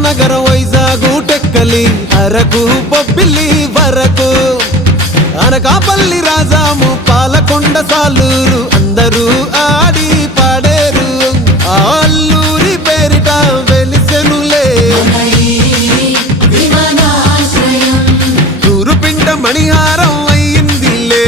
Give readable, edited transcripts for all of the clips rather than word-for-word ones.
నగరం వైజాగు టెక్కలి అరకు బొబ్బిలి వరకు అనకాపల్లి రాజాము పాలకొండ సాలూరు అందరూ ఆడి పాడేరు అల్లూరి పేరిట వెలిసెనులే తూరుపింట మణిహారం అయ్యిందిలే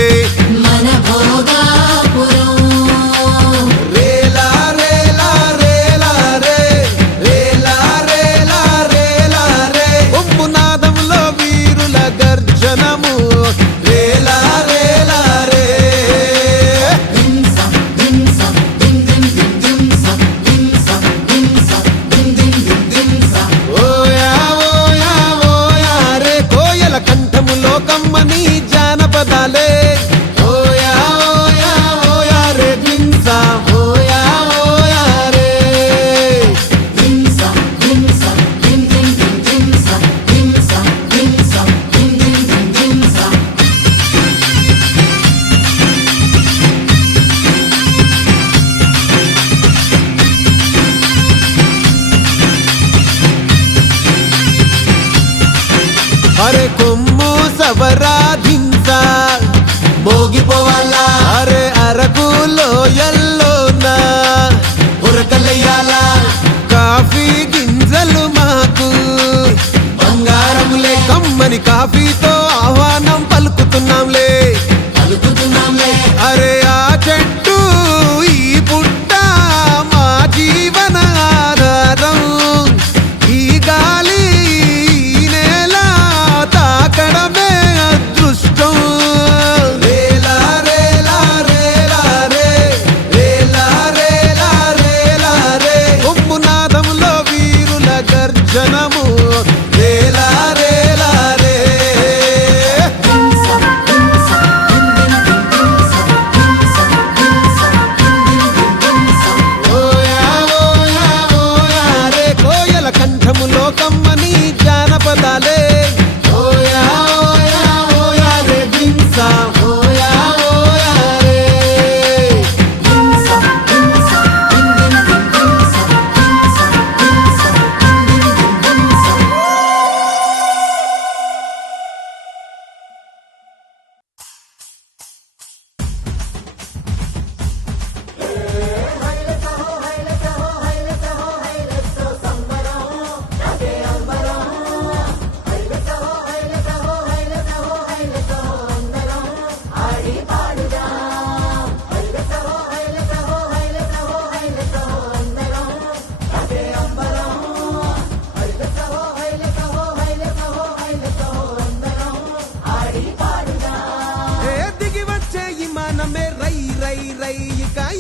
అరే కొమ్ము సవరాధించా మోగిపోవాలా అరే అరకులో ఎల్లోనా ఉరకలయ్యాలా కాఫీ గింజలు మాకు బంగారములే కమ్మని కాఫీతో ఆహ్వానం పలుకుతున్నాంలే అరే ఆ చెట్టు ఈ పుట్ట మా జీవన ఆధారం ఈ గాలి తాకడమే అదృష్టం రేలా రేలా రేలా రే రేలా రేలా రేలా రే కొమ్మునాదములో వీరుల గర్జనము రేలా రేలా రే ఓయా ఓయా ఓయా రే కోయల కంఠములో కమ్మని జానపదాలే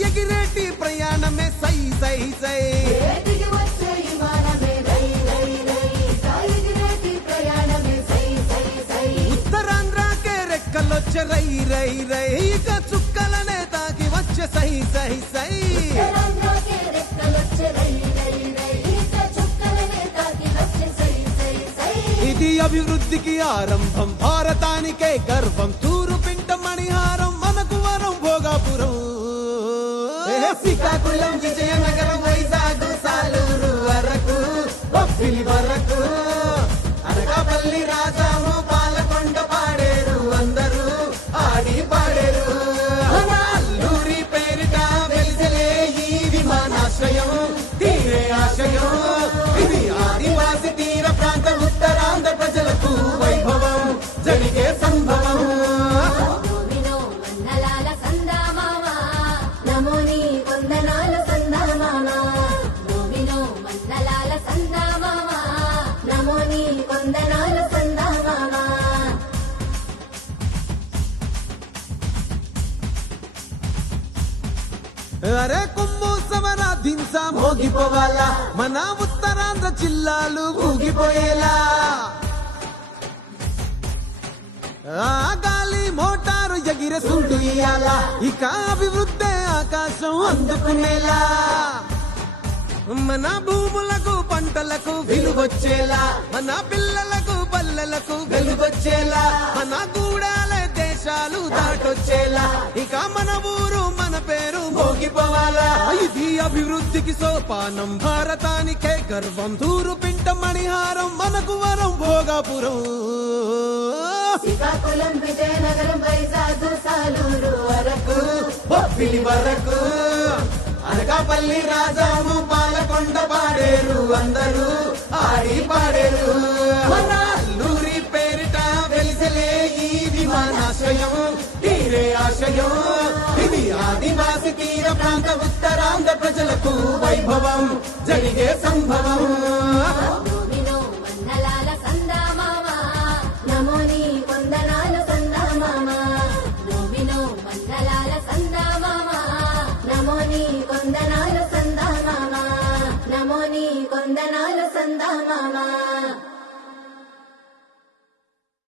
ఎగిరేటి ప్రయాణమే సై సై సై ఉత్తరాంధ్రకే రెక్కలొచ్చే రై రై రై ఇక చుక్కలనే తాకి వచ్చే సై సై సై ఇది అభివృద్ధికి ఆరంభం భారతానికే గర్వం తూరుపింట మణిహారం మనకు వరం భోగాపురం శ్రీకాకుళం విజయనగరం వైజాగ్ సాలూరు వరకు బొబ్బిలి వరకు అనకాపల్లి రాజాము పాలకొండ పాడేరు అందరూ ఆడి పాడేరు అల్లూరి పేరిట వెలిసలే ఈ విమానాశ్రయం తీరే ఆశయం ఇది ఆదివాసి తీర ప్రాంత ఉత్తరాంధ్ర ప్రజలకు వైభవం జరిగే సంభవం అరే కొమ్ము సమరాధింసా మోగిపోవాలా మన ఉత్తరాంధ్ర జిల్లాలు ఊగిపోయేలా ఆ గాలి మోటారు ఎగిరే సుండు ఇయ్యాల ఇక అభివృద్ధి ఆకాశం అందుకునేలా మన భూములకు పంటలకు విలువొచ్చేలా మన పిల్లలకు పల్లెలకు వెలుగొచ్చేలా మన గూడాల దేశాలు దాటొచ్చేలా ఇక మన ఊరు మన పేరు మోగిపోవాలా ఇది అభివృద్ధికి సోపానం భారతానికే గర్వం తూరు పింట మణిహారం మనకు వరం భోగాపురం శ్రీకాకుళం విజయనగరం వైజాగ్ సాలూరు వరకు బొబ్బిలి వరకు అనకాపల్లి రాజాము పాలకొండ పాడేరు అందరూ ఆడి పాడేరు మన అల్లూరి పేరిట వెలిసలే ఈ విమానాశ్రయం తీరే ఆశయం ఇది ఆదివాసి తీర ప్రాంత ఉత్తరాంధ్ర ప్రజలకు వైభవం జరిగే సంభవం నోమినో వందలాల సందామామ నమో నీ వందనాలు సందామామ నోమినో వందలాల సందామామ నమో నీ వందనాలు సందామామ నమో నీ వందనాలు సందామామ